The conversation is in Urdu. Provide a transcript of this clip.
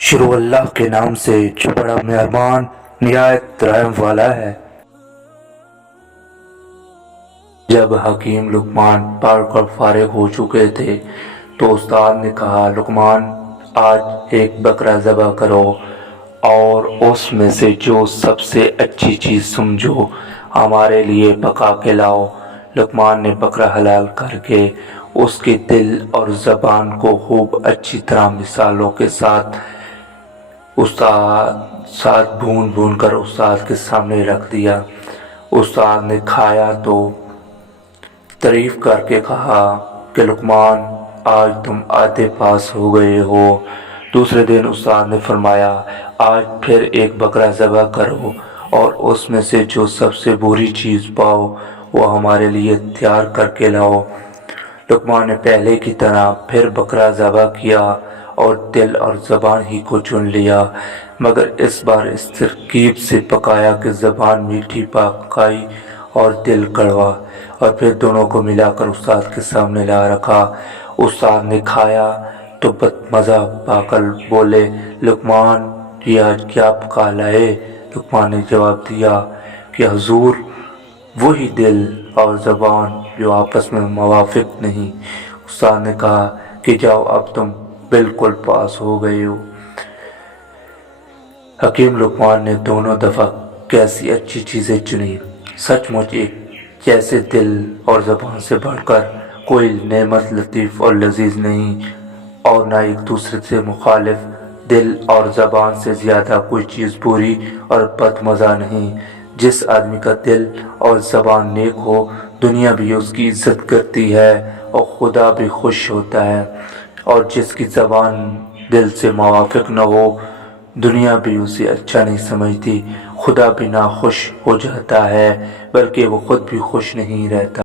شروع اللہ کے نام سے جو بڑا مہربان نہایت رحم والا ہے۔ جب حکیم لقمان پڑھ کر فارغ ہو چکے تھے تو استاد نے کہا، لقمان آج ایک بکرا ذبح کرو اور اس میں سے جو سب سے اچھی چیز سمجھو ہمارے لیے پکا کے لاؤ۔ لقمان نے بکرا حلال کر کے اس کے دل اور زبان کو خوب اچھی طرح مثالوں کے ساتھ بھون کر استاد کے سامنے رکھ دیا۔ استاد نے کھایا تو تعریف کر کے کہا کہ لقمان آج تم آدھے پاس ہو گئے ہو۔ دوسرے دن استاد نے فرمایا، آج پھر ایک بکرا ذبح کرو اور اس میں سے جو سب سے بری چیز پاؤ وہ ہمارے لیے تیار کر کے لاؤ۔ لقمان نے پہلے کی طرح پھر بکرا ذبح کیا اور دل اور زبان ہی کو چن لیا، مگر اس بار اس ترکیب سے پکایا کہ زبان میٹھی پکائی اور دل کڑوا، اور پھر دونوں کو ملا کر استاد کے سامنے لا رکھا۔ استاد نے کھایا تو مزہ پا کر بولے، لقمان یہ آج کیا پکا لائے؟ لقمان نے جواب دیا کہ حضور وہی دل اور زبان جو آپس میں موافق نہیں۔ استاد نے کہا کہ جاؤ اب تم بالکل پاس ہو گئے ہو۔ حکیم لقمان نے دونوں دفعہ کیسی اچھی چیزیں چنی، سچ مچ ایک جیسے دل اور زبان سے بڑھ کر کوئی نعمت لطیف اور لذیذ نہیں، اور نہ ایک دوسرے سے مخالف دل اور زبان سے زیادہ کوئی چیز بری اور بد مزہ نہیں۔ جس آدمی کا دل اور زبان نیک ہو دنیا بھی اس کی عزت کرتی ہے اور خدا بھی خوش ہوتا ہے، اور جس کی زبان دل سے موافق نہ ہو دنیا بھی اسے اچھا نہیں سمجھتی، خدا بھی ناخوش ہو جاتا ہے بلکہ وہ خود بھی خوش نہیں رہتا۔